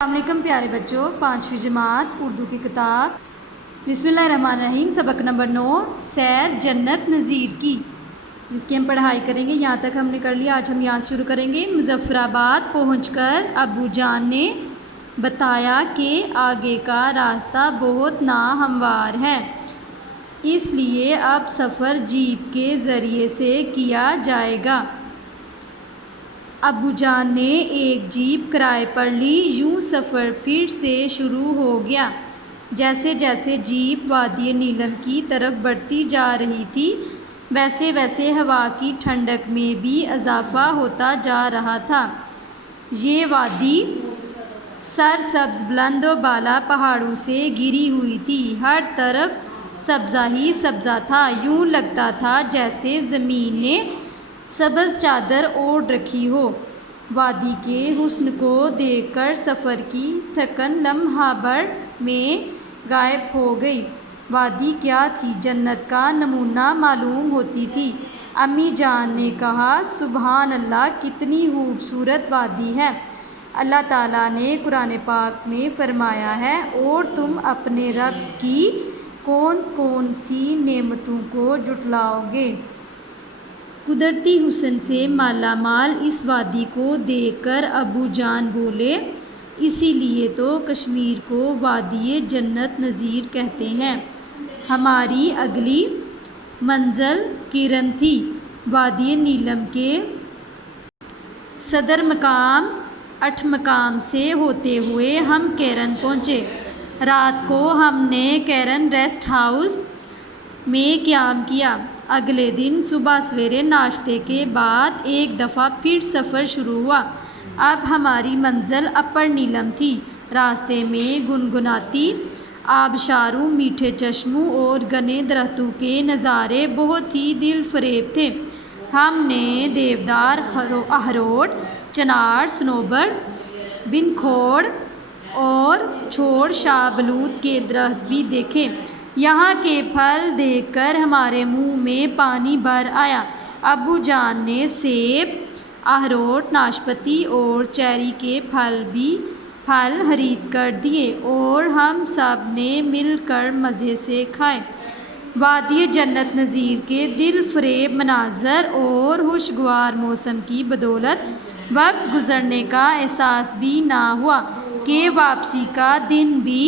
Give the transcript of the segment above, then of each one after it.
السلام علیکم پیارے بچوں، 5ویں جماعت اردو کی کتاب بسم اللہ الرحمن الرحیم سبق نمبر 9 سیر جنت نظیر کی، جس کی ہم پڑھائی کریں گے۔ یہاں تک ہم نے کر لیا، آج ہم یہاں سے شروع کریں گے۔ مظفر آباد پہنچ کر ابو جان نے بتایا کہ آگے کا راستہ بہت ناہموار ہے، اس لیے اب سفر جیپ کے ذریعے سے کیا جائے گا۔ ابو جان نے ایک جیپ کرائے پر لی، یوں سفر پھر سے شروع ہو گیا۔ جیسے جیسے جیپ وادی نیلم کی طرف بڑھتی جا رہی تھی، ویسے ویسے ہوا کی ٹھنڈک میں بھی اضافہ ہوتا جا رہا تھا۔ یہ وادی سرسبز بلند و بالا پہاڑوں سے گھری ہوئی تھی، ہر طرف سبزہ ہی سبزہ تھا، یوں لگتا تھا جیسے زمین نے سبز چادر اوڑھ رکھی ہو۔ وادی کے حسن کو دیکھ کر سفر کی تھکن لمحہ بھر میں غائب ہو گئی۔ وادی کیا تھی، جنت کا نمونہ معلوم ہوتی تھی۔ امی جان نے کہا، سبحان اللہ، کتنی خوبصورت وادی ہے۔ اللہ تعالیٰ نے قرآن پاک میں فرمایا ہے، اور تم اپنے رب کی کون کون سی نعمتوں کو جھٹلاؤ گے۔ قدرتی حسن سے مالا مال اس وادی کو دیکھ کر ابو جان بولے، اسی لیے تو کشمیر کو وادی جنت نظیر کہتے ہیں۔ ہماری اگلی منزل کیرن تھی۔ وادی نیلم کے صدر مقام اٹھمقام سے ہوتے ہوئے ہم کیرن پہنچے۔ رات کو ہم نے کیرن ریسٹ ہاؤس میں قیام کیا۔ اگلے دن صبح سویرے ناشتے کے بعد ایک دفعہ پھر سفر شروع ہوا۔ اب ہماری منزل اپر نیلم تھی۔ راستے میں گنگناتی آبشاروں، میٹھے چشموں اور گھنے درختوں کے نظارے بہت ہی دل فریب تھے۔ ہم نے دیودار، اخروٹ، چنار، صنوبر، بنکھوڑ اور چھوڑ شاہ بلوط کے درخت بھی دیکھے۔ یہاں کے پھل دیکھ کر ہمارے منہ میں پانی بھر آیا۔ ابو جان نے سیب، اخروٹ، ناشپاتی اور چیری کے پھل خرید کر دیے اور ہم سب نے مل کر مزے سے کھائے۔ وادی جنت نظیر کے دل فریب مناظر اور خوشگوار موسم کی بدولت وقت گزرنے کا احساس بھی نہ ہوا کہ واپسی کا دن بھی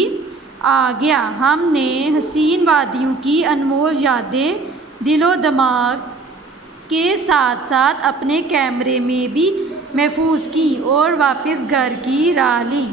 آ گیا۔ ہم نے حسین وادیوں کی انمول یادیں دل و دماغ کے ساتھ ساتھ اپنے کیمرے میں بھی محفوظ کیں اور واپس گھر کی راہ لی۔